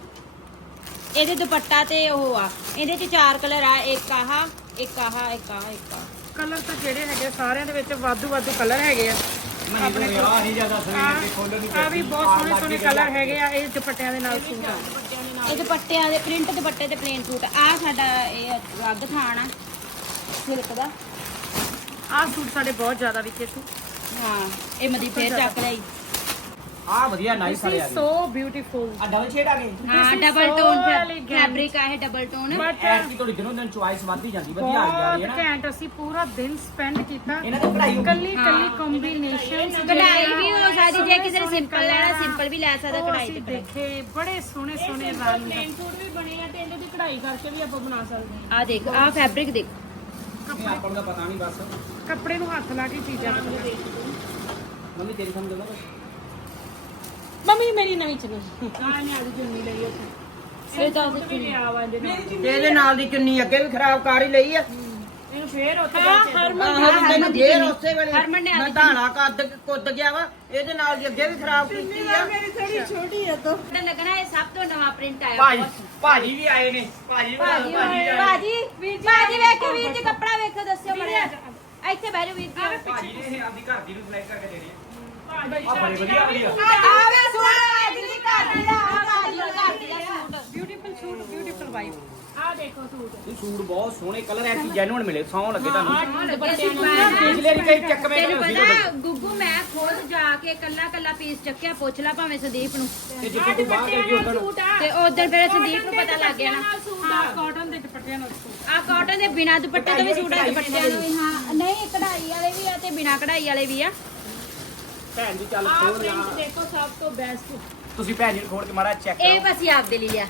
Speaker 5: ਇਹਦੇ ਦੁਪੱਟਾ ਤੇ ਉਹ ਆ ਇਹਦੇ ਚ ਚਾਰ ਕਲਰ ਆ ਇੱਕ ਆਹ ਇੱਕ ਆਹ ਇੱਕ ਆਹ ਇੱਕ ਆਹ
Speaker 6: ਕਲਰ ਤਾਂ ਜਿਹੜੇ ਹੈਗੇ ਸਾਰਿਆਂ ਦੇ ਵਿੱਚ ਵਾਧੂ ਵਾਧੂ ਕਲਰ ਹੈਗੇ ਆ
Speaker 2: ਆਪਣੇ ਯਾਰ ਨਹੀਂ ਜ਼ਿਆਦਾ ਸਰੀਰ ਤੇ ਖੋਲੋ ਨਹੀਂ
Speaker 6: ਆ ਵੀ ਬਹੁਤ ਸੋਹਣੇ ਸੋਹਣੇ ਕਲਰ ਹੈਗੇ ਆ ਇਹ ਦੁਪੱਟਿਆਂ ਦੇ ਨਾਲ ਸੂਟ ਆ
Speaker 5: ਇਹ ਦੁਪੱਟਿਆਂ ਦੇ ਪ੍ਰਿੰਟ ਦੁਪੱਟੇ ਤੇ ਪਲੇਨ ਸੂਟ ਆ ਸਾਡਾ ਇਹ ਅੱਗ ਥਾਣ ਆ ਸਿਲਕ ਦਾ
Speaker 6: ਆਹ ਸੂਟ ਸਾਡੇ ਬਹੁਤ ਜ਼ਿਆਦਾ ਵਿਕੇ ਸੀ
Speaker 5: ਹਾਂ ਇਹ ਮਦੀ ਫੇਰ ਚੱਕ ਲਈ
Speaker 2: ਆ ਵਧੀਆ ਨਾਈਸ ਵਾਲੇ ਆ ਗਏ
Speaker 6: ਸੋ ਬਿਊਟੀਫੁਲ
Speaker 2: ਆ ਡਬਲ ਸ਼ੇਡ ਆ ਗਏ
Speaker 5: ਹਾਂ
Speaker 6: is
Speaker 5: double
Speaker 6: so
Speaker 5: tone
Speaker 6: elegant.
Speaker 5: Fabric ਆ ਇਹ ਡਬਲ ਟੋਨ
Speaker 6: ਬਟ
Speaker 2: ਐਸ ਕੀ ਤੁਹਾਡੀ ਦਿਨੋਂ ਦਿਨ ਚੁਆਇਸ ਵੱਧਦੀ ਜਾਂਦੀ ਵਧੀਆ ਆ ਜਾ ਰਹੀ ਹੈ
Speaker 6: ਬਹੁਤ
Speaker 2: ਨਾ
Speaker 6: ਘੈਂਟ ਅਸੀਂ ਪੂਰਾ ਦਿਨ ਸਪੈਂਡ ਕੀਤਾ
Speaker 2: ਇਹਨਾਂ ਦੀ ਕਢਾਈ
Speaker 6: ਕੱਲੀ ਕੱਲੀ ਕੰਬੀਨੇਸ਼ਨ
Speaker 5: ਕਢਾਈ ਵੀ ਹੋ ਸਕਦੀ ਜੇ ਕਿਸੇ ਨੇ ਸਿੰਪਲ ਲੈਣਾ ਸਿੰਪਲ ਵੀ ਲੈ ਸਕਦਾ ਕਢਾਈ ਤੇ ਕਢਾਈ
Speaker 6: ਦੇਖੇ ਬੜੇ ਸੋਹਣੇ ਸੋਹਣੇ ਰੰਗ ਸੂਟ ਵੀ ਬਣੇ ਆ ਤੇ ਇਹਦੇ ਦੀ ਕਢਾਈ ਕਰਕੇ ਵੀ ਆਪਾਂ ਬਣਾ ਸਕਦੇ
Speaker 5: ਆ ਦੇਖ ਆ ਫੈਬਰਿਕ ਦੇਖ
Speaker 2: ਇਹ ਆਪਾਂ ਨੂੰ ਤਾਂ ਪਤਾ ਨਹੀਂ ਬਸ
Speaker 6: ਹਾਂ ਕੱਪੜੇ ਨੂੰ ਹੱਥ ਲਾ ਕੇ ਚੀਜ਼ਾਂ ਬਣਾਉਂਦੇ
Speaker 2: ਮੰਮੀ ਤੇਰੀ ਸਮਝ ਆਉਂਦਾ
Speaker 6: ਮੰਮੀ ਮੇਰੀ ਨਵੀਂ ਚੁੰਨੀ ਆ ਮੈਂ ਅੱਜ ਚੁੰਨੀ ਲਈ ਉੱਥੇ
Speaker 5: ਇਹ ਤਾਂ
Speaker 6: ਵੀ ਲਿਆ ਵਾ ਇਹਦੇ ਨਾਲ
Speaker 1: ਇਹਦੇ ਨਾਲ ਦੀ ਚੁੰਨੀ ਅੱਗੇ ਵੀ ਖਰਾਬ ਕਰ ਹੀ ਲਈ ਆ
Speaker 6: ਇਹਨੂੰ ਫੇਰ ਉੱਥੇ ਜਾ ਕੇ
Speaker 1: ਆਹ ਤੈਨੂੰ ਫੇਰ ਉਸੇ ਵੇਲੇ
Speaker 5: ਹਰਮਨ ਨੇ
Speaker 1: ਮੈਂ ਧਾਣਾ ਕੱਦ ਕੁੱਦ ਗਿਆ ਵਾ ਇਹਦੇ ਨਾਲ ਦੀ ਅੱਗੇ ਵੀ ਖਰਾਬ ਕੀਤੀ ਆ
Speaker 5: ਪਤਾ ਲੱਗਣਾ ਇਹ ਸਭ ਤੋਂ ਨਵਾਂ ਪ੍ਰਿੰਟ ਆਇਆ
Speaker 2: ਭਾਜੀ ਭਾਜੀ ਵੀ ਆਏ ਨੇ ਭਾਜੀ ਵੀ
Speaker 5: ਭਾਜੀ
Speaker 2: ਭਾਜੀ
Speaker 5: ਭਾਜੀ ਭਾਜੀ ਵੇਖੋ ਵੀਰ ਜੀ ਕੱਪੜਾ ਵੇਖੋ ਦੱਸਿਓ ਮੜਿਆ ਇੱਥੇ ਬਹਿ ਜਾਓ ਵੀਰ ਜੀ
Speaker 2: ਭਾਜੀ ਨੇ ਆਪਦੀ ਘਰ ਦੀ ਨੂੰ ਸਿਲੈਕਟ ਕਰਕੇ ਦੇ ਰਹੀ ਆ ਬੜੇ ਵਧੀਆ ਵਧੀਆ
Speaker 5: ਆਵੇ ਸੂਟ ਦਿੱਲੀ ਘਰ ਦੀ ਦਾ ਆ ਭਾਜੀ ਦਾ ਘਰ ਦੀ ਦਾ suit
Speaker 6: beautiful suit beautiful vibe ਆ ਦੇਖੋ ਸੂਟ
Speaker 2: ਇਹ ਸੂਟ ਬਹੁਤ ਸੋਹਣੇ ਕਲਰ ਐ ਕੀ ਜੈਨੂਨ ਮਿਲੇ ਸੌਂ ਲੱਗੇ ਤੁਹਾਨੂੰ
Speaker 5: ਦੁਪੱਟਿਆਂ ਨੂੰ
Speaker 2: ਪਿਛਲੇ ਦੀ ਕਈ ਚੱਕਵੇਂ
Speaker 5: ਤੈਨੂੰ
Speaker 2: ਨਹੀਂ
Speaker 5: ਪਤਾ ਗੁੱਗੂ ਮੈਂ ਖੁਦ ਜਾ ਕੇ ਕੱਲਾ ਕੱਲਾ ਪੀਸ ਚੱਕਿਆ ਪੁੱਛ ਲਾ ਭਾਵੇਂ ਸੰਦੀਪ ਨੂੰ
Speaker 2: ਤੇ ਜਿੱਥੇ ਤੂੰ ਬਾਹਰ ਗਈ ਉਧਰ
Speaker 6: ਸੂਟ ਆ
Speaker 5: ਤੇ ਉਧਰ ਫਿਰ ਸੰਦੀਪ ਨੂੰ ਪਤਾ ਲੱਗ ਗਿਆ ਨਾ
Speaker 6: ਹਾਂ ਕਾਟਨ ਦੇ ਦੁਪੱਟਿਆਂ ਨਾਲ ਸੂਟ
Speaker 5: ਆ ਕਾਟਨ ਦੇ ਬਿਨਾ ਦੁਪੱਟੇ ਤੋਂ ਵੀ ਸੂਟ ਆ ਦੁਪੱਟਿਆਂ ਨੂੰ ਵੀ ਹਾਂ ਨਹੀਂ ਕਢਾਈ ਵਾਲੇ ਵੀ ਆ ਤੇ ਬਿਨਾ ਕਢਾਈ ਵਾਲੇ ਵੀ ਆ
Speaker 2: ਭੈਣ ਜੀ ਚੱਲ
Speaker 6: ਆ
Speaker 2: ਖੋਲ
Speaker 6: ਪ੍ਰਿੰਟ
Speaker 2: ਲਾ
Speaker 6: ਦੇਖੋ ਸਭ ਤੋਂ ਬੈਸਟ
Speaker 2: ਤੁਸੀਂ ਭੈਣ ਜੀ ਨੂੰ ਖੋਲ ਕੇ ਮਾਰਾ ਚੈੱਕ
Speaker 5: ਇਹ
Speaker 2: ਕਰੋ
Speaker 5: ਬਸ ਹੀ ਆਪਦੇ ਲਈ ਲਿਆ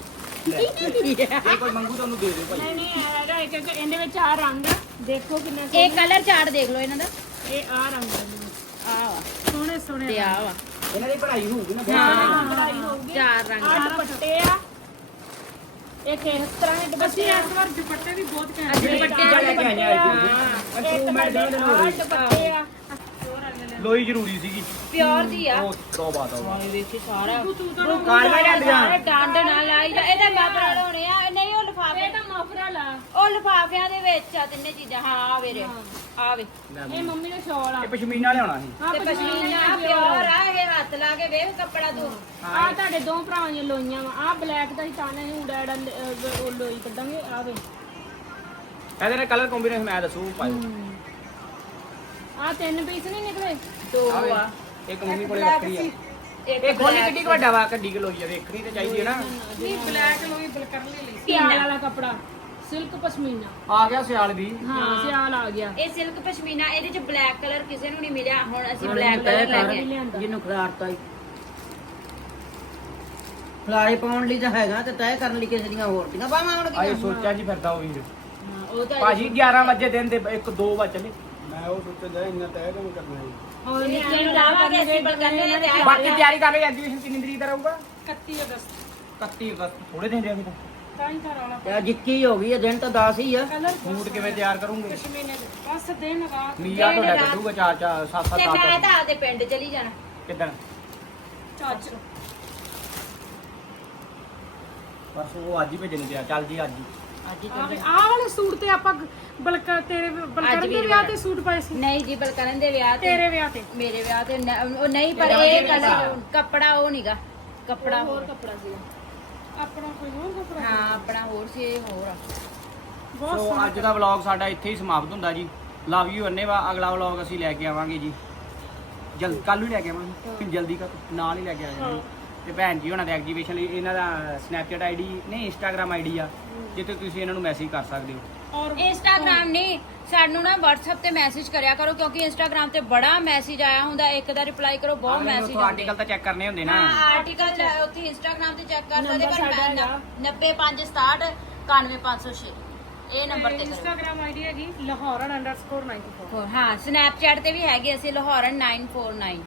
Speaker 2: ਇਹ ਕੋਈ ਮੰਗੂ ਤੁਹਾਨੂੰ ਦੇ ਦਿਓ ਭਾਈ
Speaker 6: ਨਹੀਂ ਨਹੀਂ ਹੈਗਾ ਇੱਕ ਇੱਕ ਇਹਦੇ ਵਿੱਚ ਆ ਰੰਗ ਆ ਦੇਖੋ ਕਿੰਨੇ
Speaker 5: ਇਹ ਕਲਰ ਚਾਰਟ ਦੇਖ ਲਓ ਇਹਨਾਂ ਦਾ
Speaker 6: ਸੋਹਣੇ ਇਹ ਆ ਰੰਗ ਆ ਇਹਦੇ ਵਿੱਚ।
Speaker 5: ਆ ਵਾ
Speaker 6: ਸੋਹਣੇ ਸੋਹਣੇ
Speaker 5: ਤੇ ਆ ਵਾ
Speaker 2: ਇਹਨਾਂ ਦੀ ਪੜ੍ਹਾਈ ਹੋਊਗੀ ਨਾ
Speaker 6: ਹਾਂ ਕਢਾਈ ਹੋਊਗੀ
Speaker 5: ਚਾਰ ਰੰਗ
Speaker 6: ਆ ਦੁਪੱਟੇ ਆ ਇਹ ਕਿਸ ਤਰ੍ਹਾਂ ਦੇ ਦੁਪੱਟੇ ਇਸ ਵਾਰ ਦੁਪੱਟੇ ਵੀ ਬਹੁਤ ਘੈਂਟ
Speaker 5: ਅੱਜ ਦੁਪੱਟੇ
Speaker 2: ਲੈ ਕੇ ਆਏ ਆ ਇੰਪਰੂਵਮੈਂਟ ਦੇ ਦਿਨ ਹੋ
Speaker 6: ਆ
Speaker 2: ਰਹੀ
Speaker 6: ਦੁਪੱਟੇ ਆ
Speaker 2: ਲੋਈ ਜ਼ਰੂਰੀ ਸੀਗੀ
Speaker 5: ਪਿਓਰ ਦੀ ਆ
Speaker 2: ਉਹ ਤੋਬਾ ਤੋਬਾ
Speaker 5: ਵੇਖੀ ਸਾਰਾ
Speaker 2: ਕਾਲੀਆਂ ਜਾਂਦੀਆਂ
Speaker 5: ਸਾਰੇ ਡੰਡ ਨਾਲ ਲਾਈ ਜਾ ਇਹਦੇ ਮਾਪਰਾ ਲਾਉਣੇ ਆ ਨਹੀਂ ਉਹ ਲਿਫਾਫੇ
Speaker 6: ਇਹ ਤਾਂ ਮਫਰਾ ਲਾ
Speaker 5: ਉਹ ਲਿਫਾਫਿਆਂ ਦੇ ਵਿੱਚ ਆ ਤਿੰਨੇ ਚੀਜ਼ਾਂ ਹਾਂ ਆ ਵੇਰੇ ਆ ਵੇ
Speaker 6: ਇਹ ਮੰਮੀ ਦਾ ਸ਼ਾਲ ਆ
Speaker 2: ਇਹ ਪਸ਼ਮੀਨਾ ਲਿਆਉਣਾ ਸੀ
Speaker 6: ਹਾਂ
Speaker 5: ਤੇ ਪਸ਼ਮੀਨਾ ਪਿਓਰ ਆ ਇਹ ਹੱਥ ਲਾ ਕੇ ਵੇਖ ਕੱਪੜਾ ਤੂੰ
Speaker 6: ਆ ਤੁਹਾਡੇ ਦੋ ਭਰਾਵਾਂ ਦੀਆਂ ਲੋਈਆਂ ਵਾ ਆ ਬਲੈਕ ਦਾ ਹੀ ਤਾਨੇ ਨੂੰ ਉਡਾ ਉਡਾ ਲ- ਉਹ ਲੋਈ ਕੱਢਾਂਗੇ ਆ ਵੇ
Speaker 2: ਇਹਦੇ ਨਾਲ ਕਲਰ ਕੰਬੀਨੇਸ਼ਨ ਮੈਂ ਦੱਸੂ ਪਾਇਓ
Speaker 6: ਆ ਤਿੰਨ ਪੀਸ ਨਹੀਂ ਨਿਕਲੇ
Speaker 5: ਦੋ
Speaker 2: ਆਹ ਵੇ,
Speaker 5: ਆ
Speaker 2: ਇੱਕ ਮੰਮੀ ਕੋਲੇ ਰੱਖੀ ਆ
Speaker 5: ਇੱਕ
Speaker 2: ਇਹ ਖੋਲੀ ਕਿੱਡੀ ਕੁ ਵੱਡਾ ਵਾ ਕੱਡੀ ਕਿ ਲੋਈ ਆ ਵੇਖਣੀ ਤੇ ਚਾਹੀਦੀ ਹੈ ਨਾ
Speaker 6: ਨਹੀਂ ਬਲੈਕ ਲੋਈ ਬਲਕਰਲੀ ਲਈ ਸਿਆਲ ਵਾਲਾ ਕੱਪੜਾ
Speaker 3: ਸਿਲਕ ਪਸ਼ਮੀਨਾ
Speaker 2: ਆ ਗਿਆ ਸਿਆਲ ਵੀ
Speaker 3: ਹਾਂ ਸਿਆਲ ਆ ਗਿਆ
Speaker 5: ਇਹ ਸਿਲਕ ਪਸ਼ਮੀਨਾ, ਇਹਦੇ ਚ ਬਲੈਕ ਕਲਰ ਕਿਸੇ ਨੂੰ ਨਹੀਂ ਮਿਲਿਆ, ਹੁਣ ਅਸੀਂ
Speaker 1: ਹੁਣ
Speaker 5: ਬਲੈਕ
Speaker 1: ਇਹਨੂੰ
Speaker 5: ਕਲਰ
Speaker 1: ਤੈਅ
Speaker 5: ਲੈ
Speaker 1: ਕਰ,
Speaker 5: ਕੇ ਆਏ।
Speaker 1: ਜਿਹਨੂੰ ਖਿਲਾਰਤਾ ਹੀ ਫਲਾਰੇ ਪਾਉਣ ਲਈ ਤਾਂ ਹੈਗਾ ਤੇ ਤੈਅ ਕਰਨ ਲਈ ਕਿਸੇ ਦੀਆਂ ਹੋਰ ਦੀਆਂ ਬਾਹਾਂ ਹੁਣ
Speaker 2: ਆਏ
Speaker 1: ਕੀ
Speaker 2: ਸੋਚਿਆ ਜੀ ਫਿਰਦਾ ਉਹ ਵੀਰ
Speaker 5: ਹਾਂ, ਉਹ ਤਾਂ
Speaker 2: ਭਾਜੀ ਗਿਆਰਾਂ ਵਜੇ ਦਿਨ ਦੇ ਇੱਕ ਦੋ ਵਜੇ ਚਲੇ
Speaker 4: ਮੈਂ ਉਹ ਸੋਚਿਆ ਜਾ ਇੰਨਾ ਤੈਅ ਕਿਉਂ ਕਰਨਾ ਹੈ
Speaker 3: ਹੋਰ
Speaker 5: ਨਿੱਕੇ ਨੂੰ ਲਾਵਾਂਗੇ ਅਸੀਂ ਬਲਕੰਨੇ ਨਾਲ ਤਿਆਰ
Speaker 2: ਬਾਕੀ ਤਿਆਰੀ ਕਰ ਲਓ। ਐਗਜ਼ੀਬਿਸ਼ਨ ਕਿੰਨੀ ਤਰੀਕ ਦਾ ਰਹੂਗਾ?
Speaker 3: ਇਕੱਤੀ ਅਗਸਤ
Speaker 2: ਇਕੱਤੀ ਅਗਸਤ, ਥੋੜੇ ਦਿਨ ਰਹਿ ਗਏ
Speaker 3: ਤਾਂ ਹੀ ਘਰ ਵਾਲਾ
Speaker 1: ਕਿਆ ਜਿੱਕੀ ਹੋ ਗਈ ਹੈ, ਦਿਨ ਤਾਂ ਦਸ ਹੀ ਆ।
Speaker 3: ਕਲਰ
Speaker 2: ਫੂਡ ਕਿਵੇਂ ਤਿਆਰ ਕਰੂੰਗੇ?
Speaker 3: ਪਸ਼ਮੀਨੇ ਦੇ ਬਸ ਦਿਨ ਰਾਤ
Speaker 2: ਮੀਆਂ ਤੁਹਾਡਾ ਕੱਢੂਗਾ ਚਾਰ ਚਾਰ ਸੱਤ ਸੱਤ
Speaker 5: ਤੇ ਮੈਂ
Speaker 2: ਅੱਠ
Speaker 5: ਤਾਂ ਆਪਦੇ ਪਿੰਡ ਚਲੀ ਜਾਣਾ।
Speaker 2: ਕਿੱਦਣ?
Speaker 3: ਚੱਜ
Speaker 2: ਬਸ ਉਹ ਅੱਜ ਹੀ ਭੇਜਣ ਗਿਆ। ਚੱਲ ਜੀ ਅੱਜ ਹੀ।
Speaker 5: ਅੱਜ ਹੀ
Speaker 3: ਆਹ
Speaker 5: ਚੱਲੀ।
Speaker 3: ਆਹ ਵਾਲੇ ਸੂਟ ਤੇ ਆਪਾਂ ਬਲਕ ਤੇਰੇ ਬਲਕਰਨ ਦੇ
Speaker 5: ਵੀਰਵਾਰ
Speaker 3: ਵਿਆਹ ਤੇ ਸੂਟ ਪਾਏ ਸੀ
Speaker 5: ਨਹੀਂ ਜੀ, ਬਲਕਰਨ ਦੇ ਵਿਆਹ ਤੇ
Speaker 3: ਤੇਰੇ ਵਿਆਹ ਤੇ
Speaker 5: ਮੇਰੇ ਵਿਆਹ ਤੇ ਨ- ਉਹ ਨਹੀਂ, ਪਰ ਇਹ ਕਲਰ ਕੱਪੜਾ ਉਹ ਨਹੀਂਗਾ, ਕੱਪੜਾ ਹੋਰ
Speaker 3: ਕੱਪੜਾ ਸੀਗਾ ਆਪਣਾ ਕੋਈ ਹੋਰ ਕੱਪੜਾ
Speaker 5: ਹਾਂ ਆਪਣਾ ਹੋਰ ਸੀ, ਇਹ ਹੋਰ ਆ।
Speaker 3: ਬਹੁਤ
Speaker 2: ਸੋ ਅੱਜ ਦਾ ਵਲੌਗ ਸਾਡਾ ਇੱਥੇ ਹੀ ਸਮਾਪਤ ਹੁੰਦਾ ਜੀ। ਲਵ ਯੂ ਅੰਨੇਵਾ। ਅਗਲਾ ਵਲੌਗ ਅਸੀਂ ਲੈ ਕੇ ਆਵਾਂਗੇ ਜੀ ਜਲਦ, ਕੱਲ ਨੂੰ ਲੈ ਕੇ ਆਵਾਂਗੇ ਜਲਦੀ ਕਰ ਨਾਲ ਹੀ ਲੈ ਕੇ ਆ ਜਾਵਾਂਗੇ। ਤੇ ਭੈਣ ਜੀ ਉਹਨਾਂ ਦੇ ਐਗਜੀਬਿਸ਼ਨ ਲਈ ਇਹਨਾਂ ਦਾ ਸਨੈਪਚੈਟ ਆਈਡੀ ਨਹੀਂ ਇੰਸਟਾਗ੍ਰam ਆਈਡੀ ਆ, ਜਿੱਥੇ ਤੁਸੀਂ ਇਹਨਾਂ ਨੂੰ ਮੈਸੇਜ ਕਰ ਸਕਦੇ ਹੋ।
Speaker 3: ਔਰ
Speaker 5: ਇੰਸਟਾਗ੍ਰਾਮ ਨਹੀਂ, ਸਾਨੂੰ ਨਾ WhatsApp ਤੇ ਮੈਸੇਜ ਕਰਿਆ ਕਰੋ, ਕਿਉਂਕਿ ਇੰਸਟਾਗ੍ਰਾਮ ਤੇ ਬੜਾ ਮੈਸੇਜ ਆਇਆ ਹੁੰਦਾ, ਇੱਕ ਦਾ ਰਿਪਲਾਈ ਕਰੋ, ਬਹੁਤ ਮੈਸੇਜ
Speaker 2: ਉੱਥੋਂ ਆਰਟੀਕਲ ਤਾਂ ਚੈੱਕ ਕਰਨੇ ਹੁੰਦੇ ਨਾ।
Speaker 5: ਹਾਂ ਆਰਟੀਕਲ ਉੱਥੇ ਇੰਸਟਾਗ੍ਰਾਮ ਤੇ ਚੈੱਕ ਕਰ ਸਕਦੇ,
Speaker 3: ਨੰਬਰ ਸਾਡਾ ਹੈਗਾ।
Speaker 5: ਪਰ ਨੱਬੇ ਪੰਜ ਸਤਾਹਠ ਇਕਾਨਵੇਂ ਪੰਜ ਸੌ ਛੇ ਇਹ ਨੰਬਰ ਤੇ ਕਰੋ।
Speaker 3: ਇੰਸਟਾਗ੍ਰਾਮ ਆਈਡੀ ਹੈਗੀ ਲਾਹੌਰਨ ਅੰਡਰਸਕੋਰ ਨਾਈਨਟੀ ਫੋਰ
Speaker 5: ਹਾਂ ਸਨੈਪਚੈਟ ਤੇ ਵੀ ਹੈਗੇ ਅਸੀਂ ਲਾਹੌਰਨ ਨਾਈਨ ਫੋਰ ਨਾਈਨ।